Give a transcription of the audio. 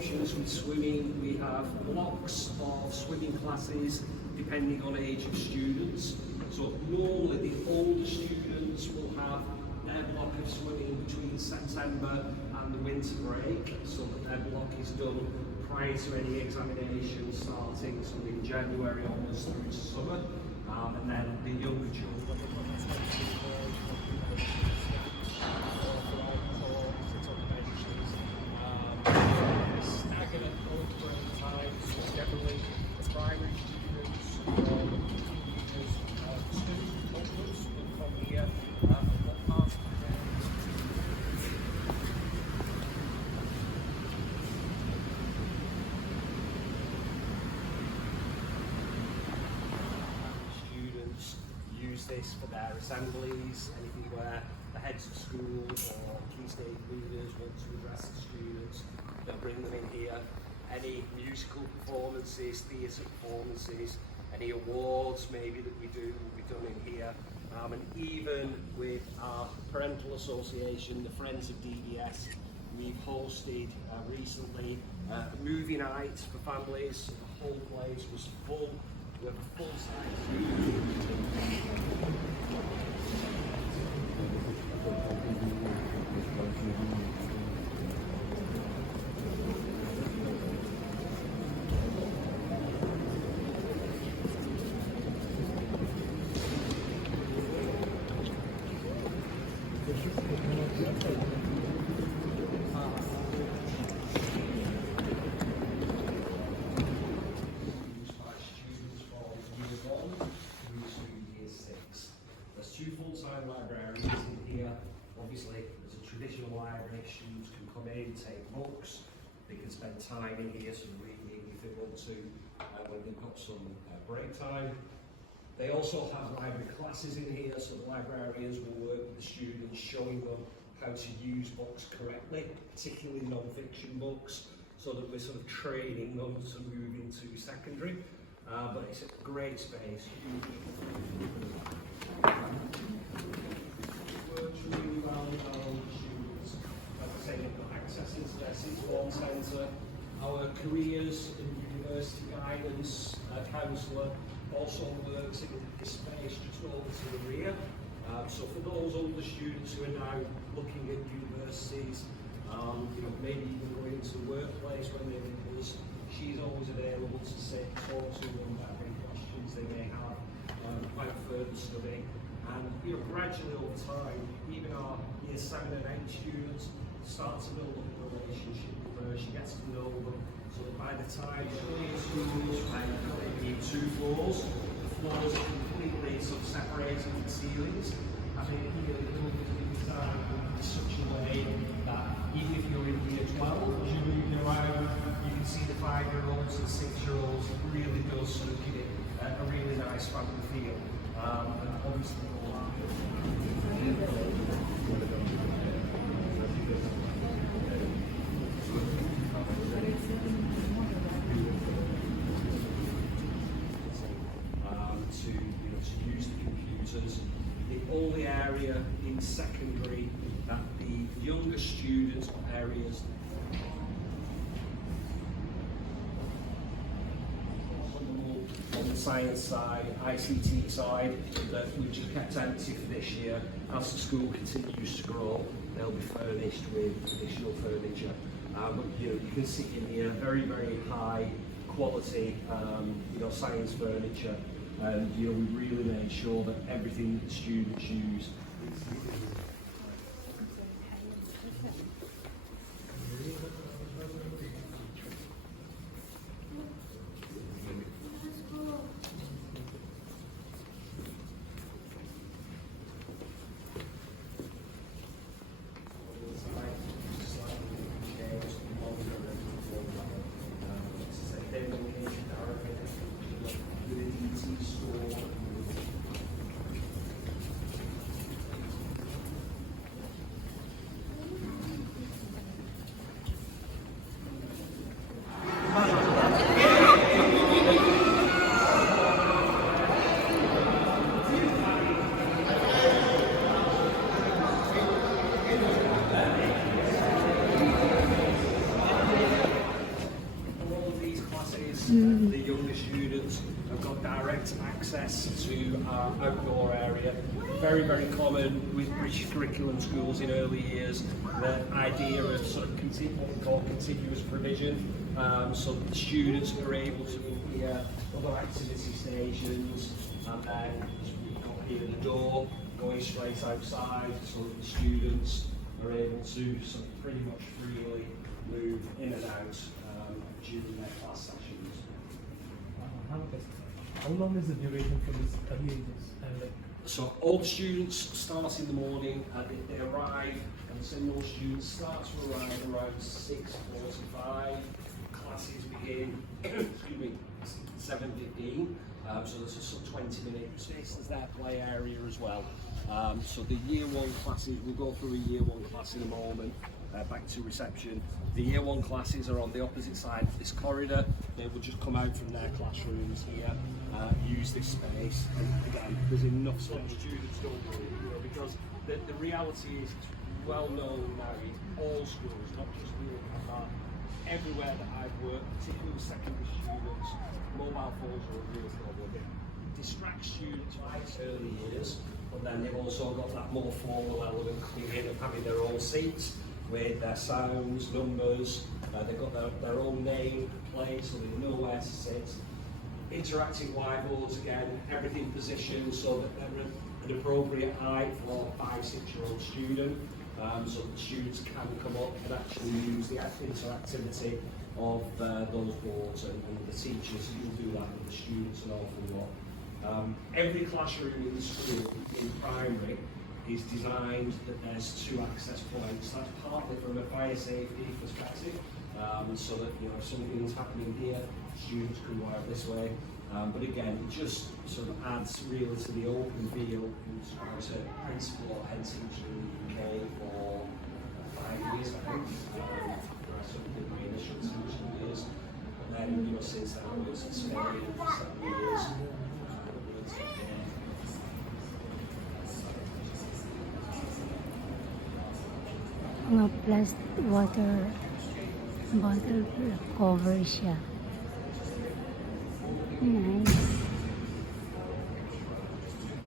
options with swimming. We have blocks of swimming classes depending on age of students. So normally the older students will have their block of swimming between September and the winter break, so that their block is done prior to any examinations starting so in January onwards through to summer. And then the younger children. Staggered at all times, so generally the primary students from years 2 upwards, and from here, what part of students use this for their assemblies, anything where the heads of school or key stage leaders want to address the students, they'll bring them in here. Any musical performances, theatre performances, any awards maybe that we do will be done in here. And even with our parental association, the Friends of DBS, we've hosted recently a movie night for families. The whole place was full. We have a full-size libraries in here. Obviously, there's a traditional library. Students can come in, take books. They can spend time in here, some reading if they want to, when they've got some break time. They also have library classes in here, so the librarians will work with the students, showing them how to use books correctly, particularly non-fiction books, so that we're sort of training them to move into secondary. But it's a great space. Works really well with our older students. Like I say, they've got access into their sixth form centre. Our careers and university guidance counsellor also works in this space just over to the rear. So for those older students who are now looking at universities, maybe even going into the workplace when they're in us, she's always available to sit, talk to them about any questions they may have about further study. And gradually over time, even our year 7 and 8 students start to build up a relationship with her. She gets to know them, so that by the time she's in schools, maybe 2 floors, the floors are completely sort of separated with ceilings. I think the building has been designed in such a way that even if you're in year 12, as you're moving around, you can see the 5-year-olds and 6-year-olds. It really does sort of give it a really nice family feel. And obviously, to use the computers. The only area in secondary that the younger students or areas on the science side, ICT side, that which is kept empty for this year. As the school continues to grow, they'll be furnished with additional furniture. But you can see in here very, very high quality science furniture, and we really made sure that everything that the students use is direct access to our outdoor area. Very, very common with British curriculum schools in early years, the idea of sort of what we call continuous provision, so that the students are able to hear other activity stations, and then we've got here the door going straight outside, so that the students are able to sort of pretty much freely move in and out during their class sessions. How long is the duration for this early ages? And like, so all the students start in the morning, they arrive, and the single students start to arrive around 6:45. Classes begin, excuse me, 7:15. So there's a sort of 20-minute space. There's their play area as well. So the year one classes, we'll go through a year one class in a moment. Back to reception. The year one classes are on the opposite side of this corridor. They will just come out from their classrooms here, use this space, and again, there's enough space. Students don't worry, because the reality is, it's well known now in all schools, not just the everywhere that I've worked, particularly with secondary students, mobile phones are a real problem. It distracts students right early years, but then they've also got that more formal element coming in of having their own seats with their sounds, numbers, they've got their own name, place, so they know where to sit. Interactive whiteboards, again, everything positioned so that they're an appropriate height for a 5-6-year-old student, so that students can come up and actually use the interactivity of those boards, and the teachers will do that with the students an awful lot. Every classroom in the school, in primary, is designed that there's 2 access points. That's partly from a fire safety perspective, so that if something's happening here, students can go out this way. But again, it just sort of adds really to the open feel. I was a principal or head teacher in the UK for 5 years, I think. I sort of did my initial teaching years. But then, since then I was in Spain for 7 years. Mga plastic water bottle cover siya. Nice.